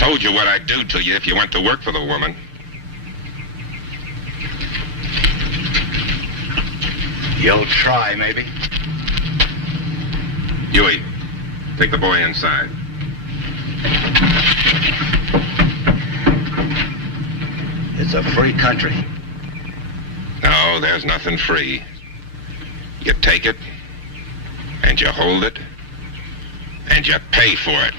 told you what I'd do to you if you went to work for the woman. You'll try, maybe. Huey, take the boy inside. It's a free country. No, there's nothing free. You take it, and you hold it, and you pay for it.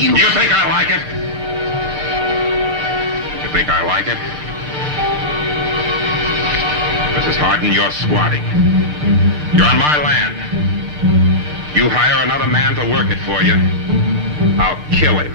You think I like it? You think I like it? Mrs. Hardin, you're squatting. You're on my land. You hire another man to work it for you, I'll kill him.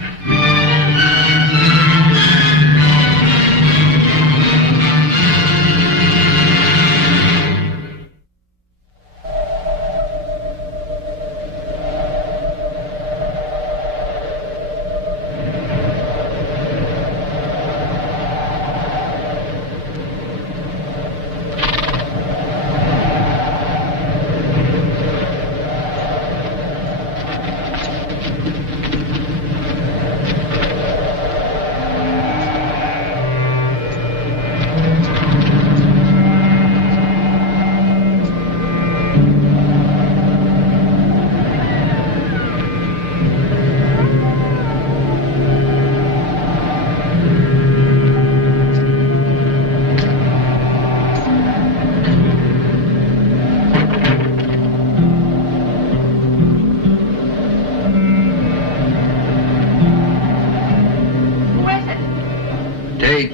Tate.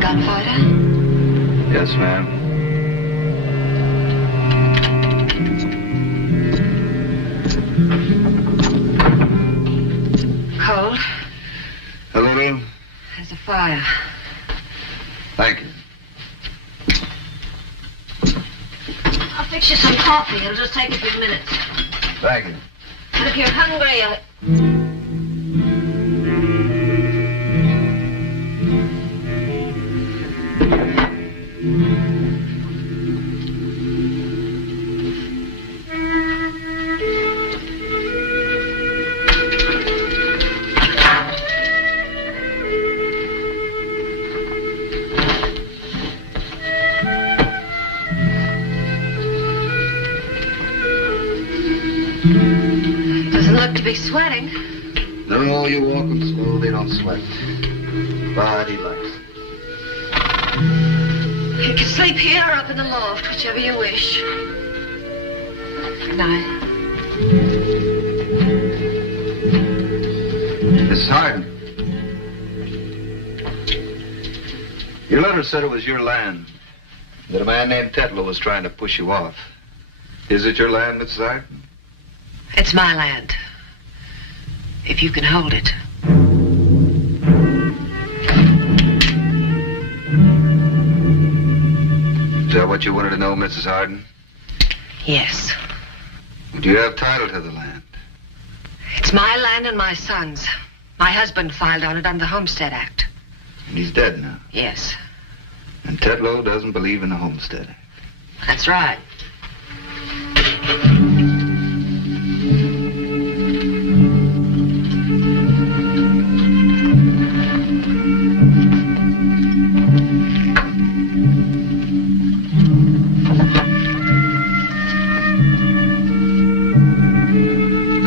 Gunfighter? Yes, ma'am. Cold? A little. There's a fire. Thank you. I'll fix you some coffee. It'll just take a few minutes. Thank you. And if you're hungry, doesn't look to be sweating. No, you walk them slow, they don't sweat. Body likes. You can sleep here or up in the loft, whichever you wish. Good night. Miss Hardin. Your letter said it was your land. That a man named Tetlow was trying to push you off. Is it your land, Mrs. Hardin? It's my land. If you can hold it. Is that what you wanted to know, Mrs. Hardin? Yes. Do you have title to the land? It's my land and my son's. My husband filed on it under the Homestead Act. And he's dead now. Yes. And Tetlow doesn't believe in the Homestead Act. That's right.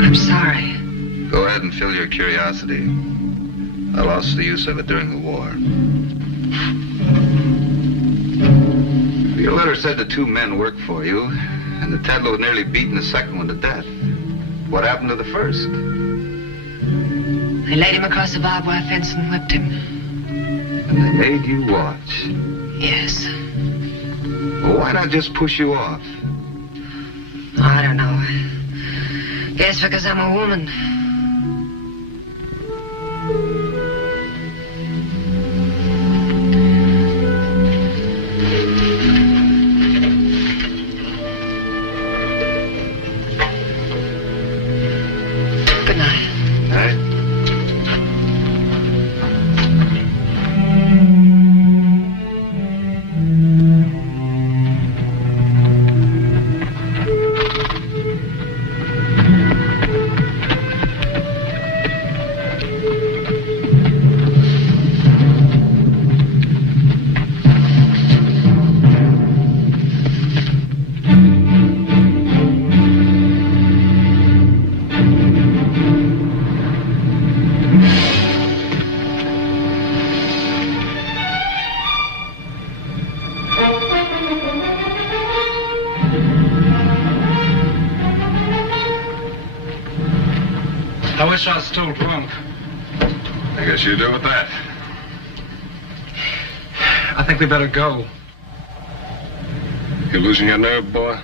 I'm sorry. Go ahead and fill your curiosity. I lost the use of it during the war. Your letter said the two men worked for you, and that Tetlow had nearly beaten the second one to death. What happened to the first? They laid him across the barbed wire fence and whipped him. And they made you watch. Yes. Well, why not just push you off? I don't know. Guess because I'm a woman. Good night. Right? I wish I was still drunk. I guess you do with that. I think we better go. You losing your nerve, boy?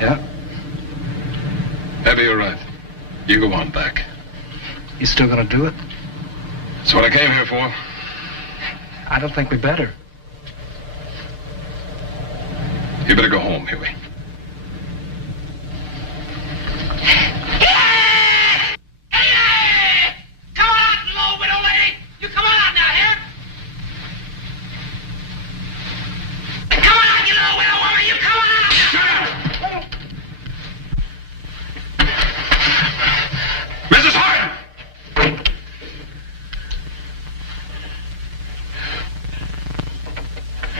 Yeah? Maybe you're right. You go on back. You still gonna do it? That's what I came here for. I don't think we better. You better go home, Huey. Mrs. Hardin!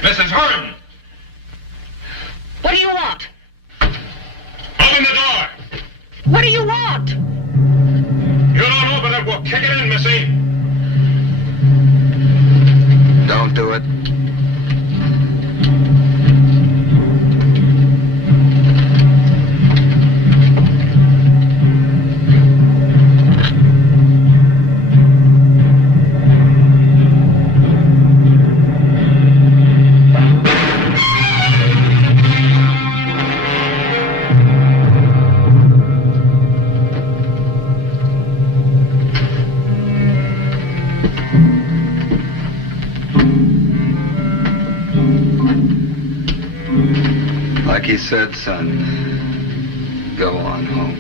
Mrs. Hardin! What do you want? Open the door! What do you want? You don't open it, we'll kick it in, Missy. Don't do it. Like he said, son, go on home.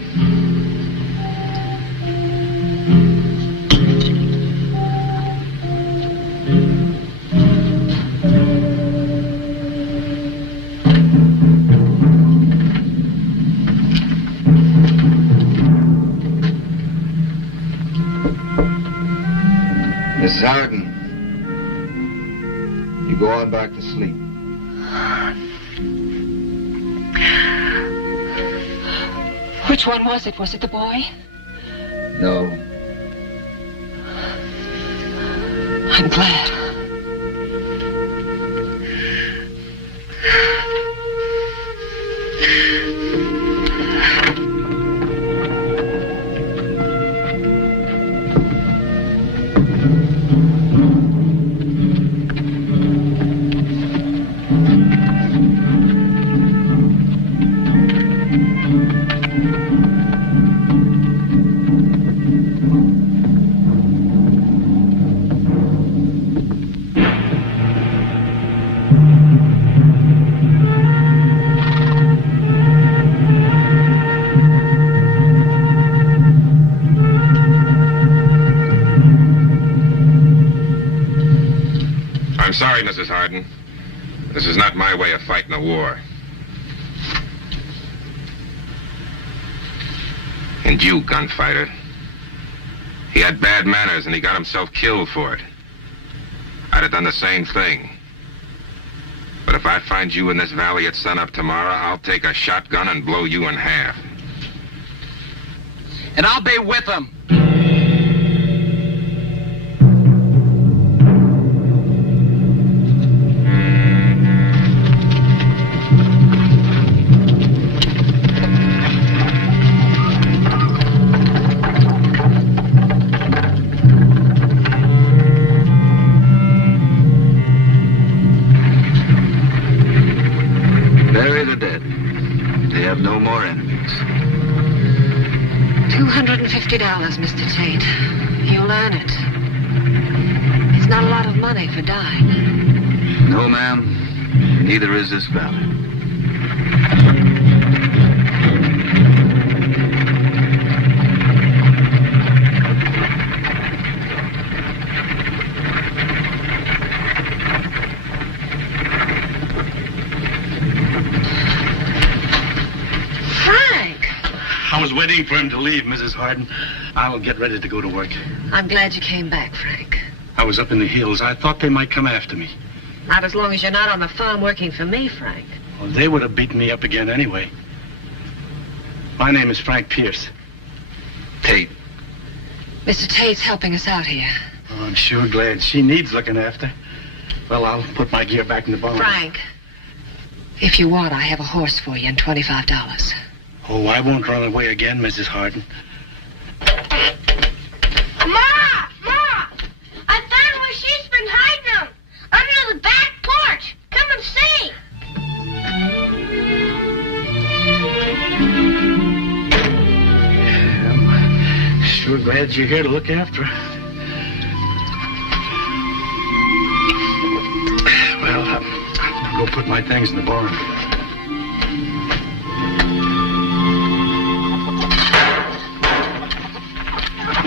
Mrs. Hardin, you go on back to sleep. Which one was it? Was it the boy? No. I'm glad. I'm sorry, Mrs. Hardin. This is not my way of fighting a war. And you, gunfighter. He had bad manners and he got himself killed for it. I'd have done the same thing. But if I find you in this valley at sunup tomorrow, I'll take a shotgun and blow you in half. And I'll be with him. $250, Mr. Tate. You'll earn it. It's not a lot of money for dying. No, ma'am. Neither is this valley. I was waiting for him to leave, Mrs. Hardin. I'll get ready to go to work. I'm glad you came back, Frank. I was up in the hills. I thought they might come after me. Not as long as you're not on the farm working for me, Frank. Well, they would have beaten me up again anyway. My name is Frank Pierce. Tate. Mr. Tate's helping us out here. Oh, I'm sure glad. She needs looking after. Well, I'll put my gear back in the barn. Frank, if you want, I have a horse for you and $25. Oh, I won't run away again, Mrs. Hardin. Ma! I found where she's been hiding them. Under the back porch. Come and see. I'm sure glad you're here to look after her. Well, I'll go put my things in the barn.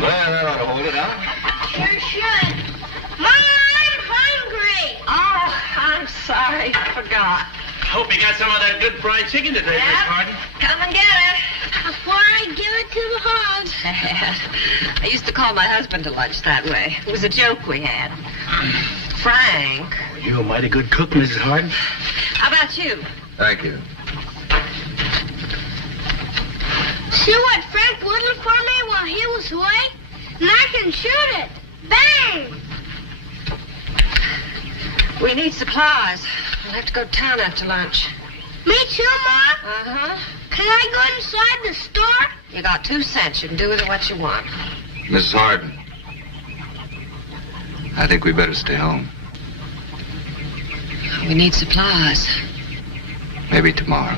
Well, that ought to hold it, huh? Sure should. Ma, I'm hungry. Oh, I'm sorry. I forgot. Hope you got some of that good fried chicken today, Yep. Miss Hardin. Come and get it. Before I give it to the hogs. I used to call my husband to lunch that way. It was a joke we had. Frank. You're a mighty good cook, Mrs. Hardin. How about you? Thank you. See what Frank whittled for me while he was away? And I can shoot it. Bang! We need supplies. We'll have to go to town after lunch. Me too, Ma? Uh-huh. Can I go inside the store? You got 2 cents. You can do with it what you want. Mrs. Hardin. I think we better stay home. We need supplies. Maybe tomorrow.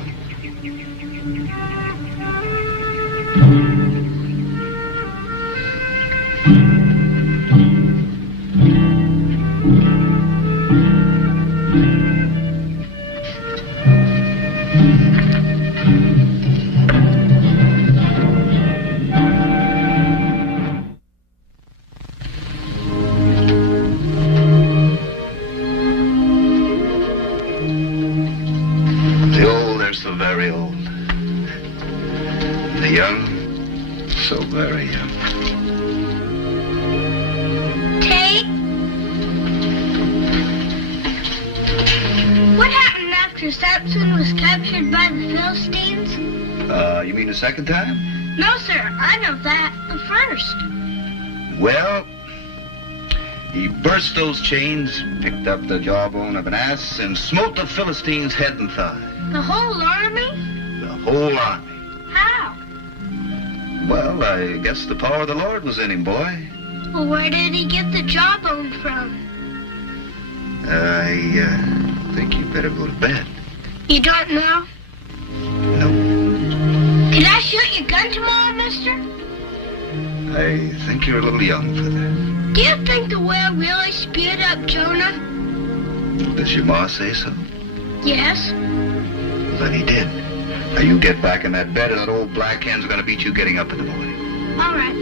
The old, they're so very old. The young, so very young. Tate? What happened after Samson was captured by the Philistines? You mean the second time? No, sir. I know that. The first. Well, he burst those chains, picked up the jawbone of an ass, and smote the Philistines head and thigh. The whole army? The whole army. How? Well, I guess the power of the Lord was in him, boy. Well, where did he get the jawbone from? I think you better go to bed. You don't know? No, Can I shoot your gun tomorrow, mister? I think you're a little young for that. Do you think the whale really spewed up Jonah? Does your ma say so? Yes. Well, then he did. Now you get back in that bed, and that old black hen's gonna beat you getting up in the morning. All right.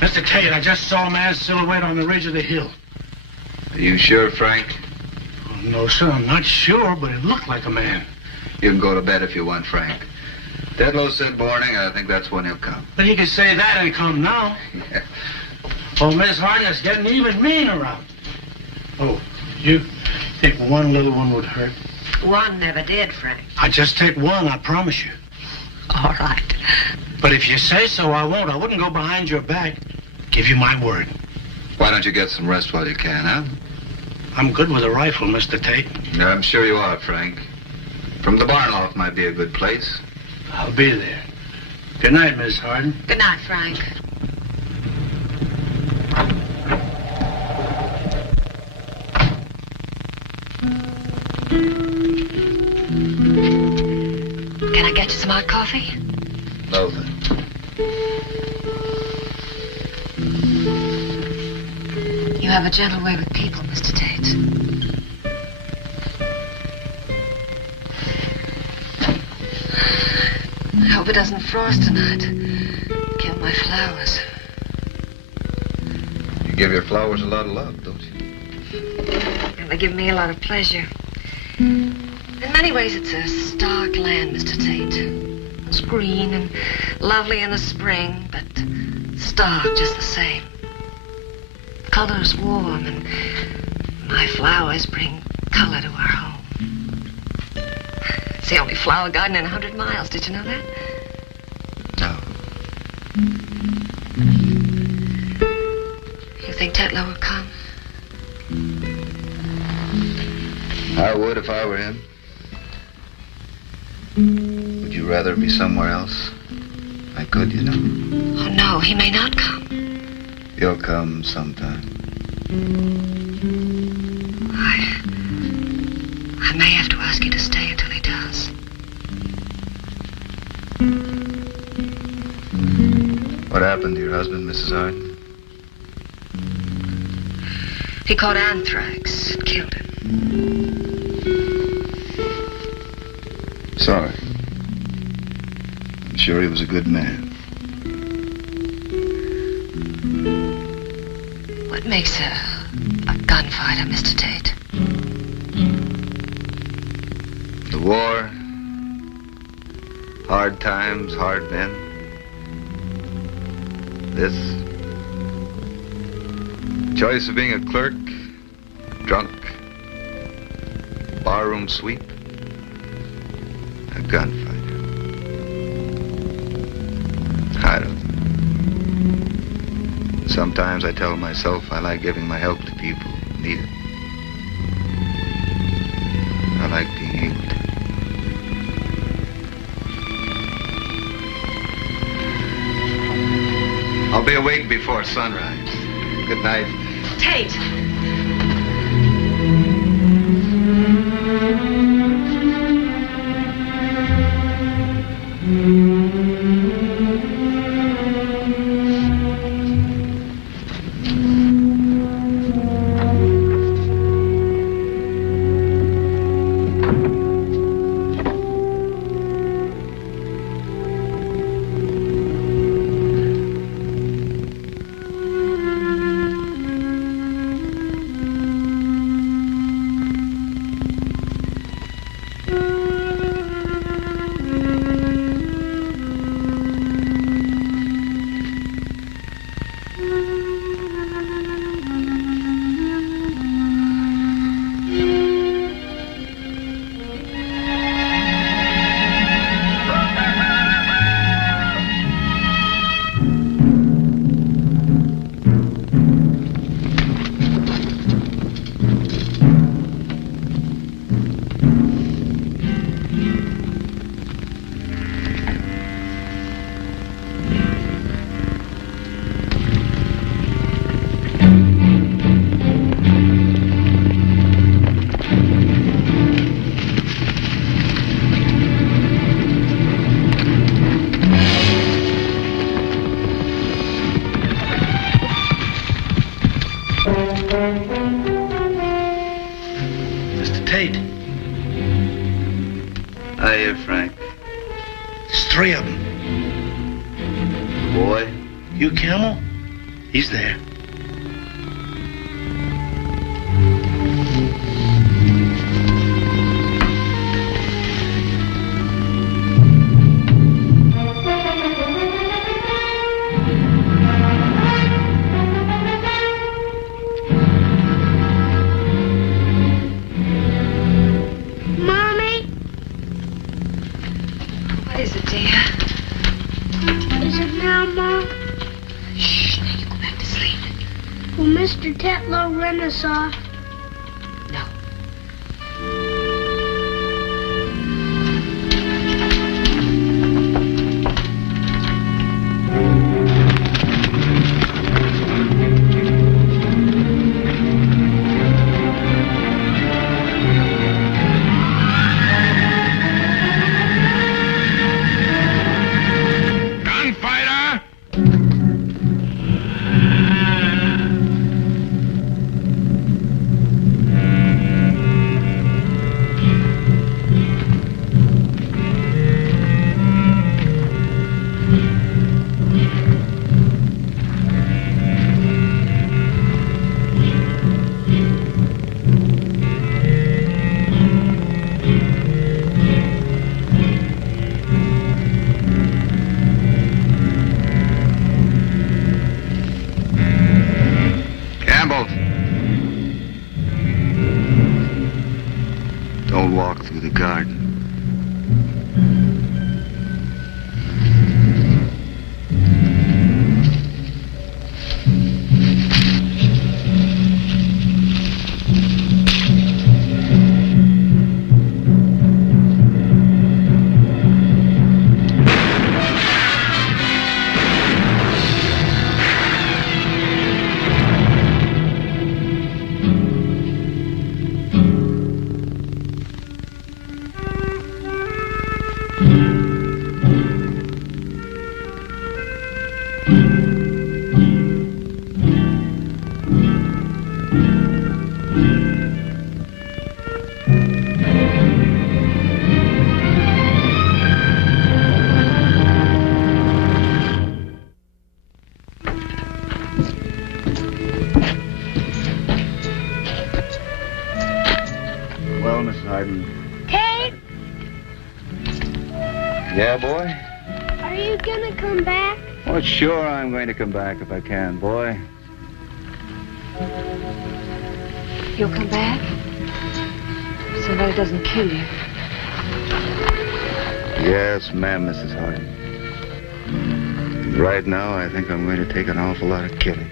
Mr. Tate, I just saw a man's silhouette on the ridge of the hill. Are you sure, Frank? Oh, no, sir, I'm not sure, but it looked like a man. You can go to bed if you want, Frank. Tedlow said morning. I think that's when he'll come. But he could say that and come now. Oh, Miss Hardin, it's getting even mean around. Oh, you think one little one would hurt? One never did, Frank. I just take one, I promise you. All right. But if you say so, I won't. I wouldn't go behind your back. Give you my word. Why don't you get some rest while you can, huh? I'm good with a rifle, Mr. Tate. Yeah, I'm sure you are, Frank. From the barn loft might be a good place. I'll be there. Good night, Miss Hardin. Good night, Frank. Can I get you some hot coffee? No, then. You have a gentle way with people, Mr. Tate. I hope it doesn't frost tonight. Kill my flowers. You give your flowers a lot of love, don't you? And they give me a lot of pleasure. In many ways, it's a stark land, Mr. Tate. It's green and lovely in the spring, but stark just the same. Color's warm, and my flowers bring color to our home. It's the only flower garden in 100 miles. Did you know that? No. You think Tetlow will come? I would if I were him. Would you rather be somewhere else? I could, you know. Oh, no, he may not come. He'll come sometime. I may have to ask you to stay until he does. What happened to your husband, Mrs. Hardin? He caught anthrax and killed him. Sorry. I'm sure he was a good man. What makes a gunfighter, Mr. Tate? The war, hard times, hard men. This choice of being a clerk, drunk, barroom sweep, a gunfighter. I don't know. Sometimes I tell myself I like giving my help to people who need it. I like being able to. I'll be awake before sunrise. Good night. Tate! Mr. Tate, Hiya, Frank. there's 3 of them. Boy. You Camel? He's there. Mommy, What is it, dear? is it now, Mom? Shh, now you go back to sleep. Will Mr. Tetlow run us off? No. Gunfighter! Campbell! Don't walk through the garden. Well, Miss Hardin. Tate, Yeah, boy? are you gonna come back? Well, sure, I'm going to come back if I can, boy. You'll come back? So that it doesn't kill you. Yes, ma'am, Mrs. Hardin. Right now, I think I'm going to take an awful lot of killing.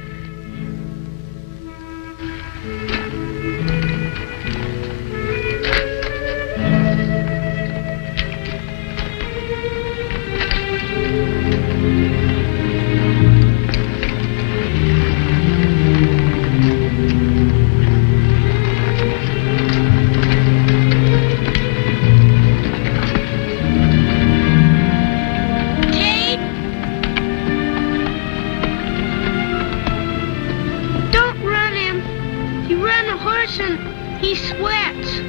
Tate? Don't run him. You run a horse and he sweats.